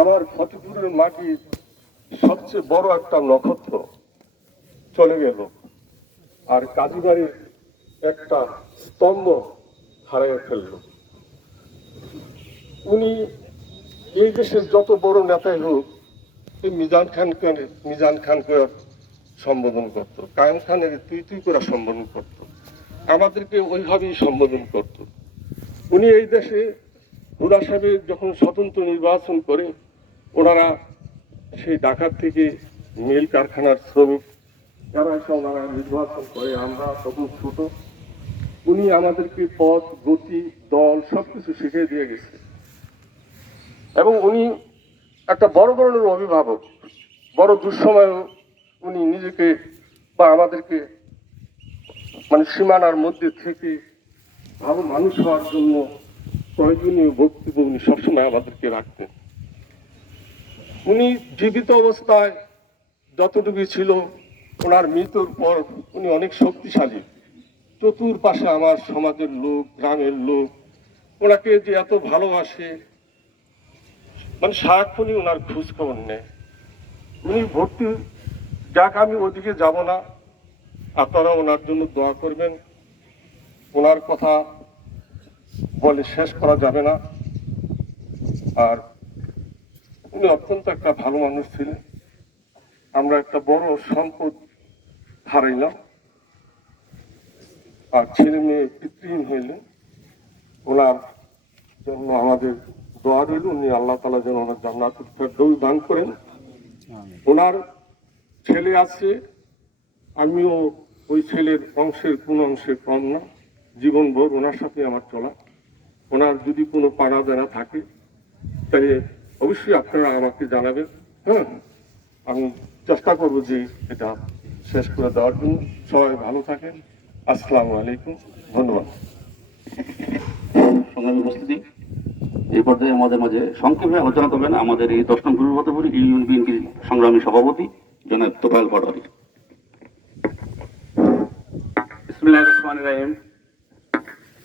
আমার ফতেপুরের মাটির সবচেয়ে বড় একটা নক্ষত্র? চলে গেল। আর কাজীবাড়ির একটা স্তম্ভ হারিয়ে ফেলল। উনি এই দেশের যত বড় নেতাই হোক, এই মিজান খানকে মিজান খানকে সম্বোধন করত। কায়েম খানের তুই তুই করে সম্বোধন করত। আমাদেরকে ওইভাবেই সম্বোধন করত। উনি এই দেশে হুদা সাহেবের যখন স্বতন্ত্র নির্বাচন করে, ওনারা সেই ঢাকার থেকে মিল কারখানার শ্রমিক, যারা এসে ওনারা নির্বাচন করে, আমরা তখন ছোট। উনি আমাদেরকে পথ, গতি, দল সবকিছু শিখিয়ে দিয়ে গেছে। এবং উনি একটা বড় ধরনের অভিভাবক, বড় দুঃসময় উনি নিজেকে বা আমাদেরকে মানে সীমানার মধ্যে থেকে ভালো মানুষ হওয়ার জন্য প্রয়োজনীয় বক্তব্য উনি সবসময় আমাদেরকে রাখতেন। উনি জীবিত অবস্থায় যতটুকু ছিল, ওনার মৃত্যুর পর উনি অনেক শক্তিশালী। চতুর পাশে আমার সমাজের লোক, গ্রামের লোক, ওনাকে যে এত ভালোবাসে মানে সারাক্ষণই ওনার খোঁজ খবর নেয়। উনি ভর্তি, যাক আমি ওদিকে যাব না আপনারা ওনার জন্য দোয়া করবেন। ওনার কথা বলে শেষ করা যাবে না। আর উনি অত্যন্ত একটা ভালো মানুষ ছিলেন। আমরা একটা বড় সম্পদ হারাইলাম। আর ছেলে মেয়ে পিতৃহীন হইলেন। ওনার জন্য আমাদের দোয়া রইল। উনি আল্লাহ তালা যেন ওনার জান্নাত ফেরদৌস দান করেন। ওনার ছেলে আছে। আমিও ওই ছেলের অংশের কোন অংশে কম না জীবনভর ওনার সাথে আমার চলা। ওনার যদি কোনো পাড়া দেনা থাকে তাহলে অবশ্যই আপনারা আমাকে জানাবেন হ্যাঁ? আমি চেষ্টা করব যে এটা শেষ করে দেওয়ার জন্য। সবাই ভালো থাকেন। আসসালামু আলাইকুম। ধন্যবাদ। সংগ্রামী উপস্থিতি এই পর্যায়ে আমাদের মাঝে সংক্ষেপে আলোচনা করবেন আমাদের এই দশ নং পূর্বতপুর ইউনিয়ন বিএনপির সংগ্রামী সভাপতি জনাব তোফায়ল পাটোয়ারি। বিসমিল্লাহির রহমানির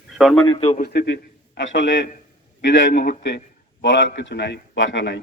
সম্মানিত উপস্থিতি আসলে বিদায় মুহূর্তে বলার কিছু নাই ভাষা নাই।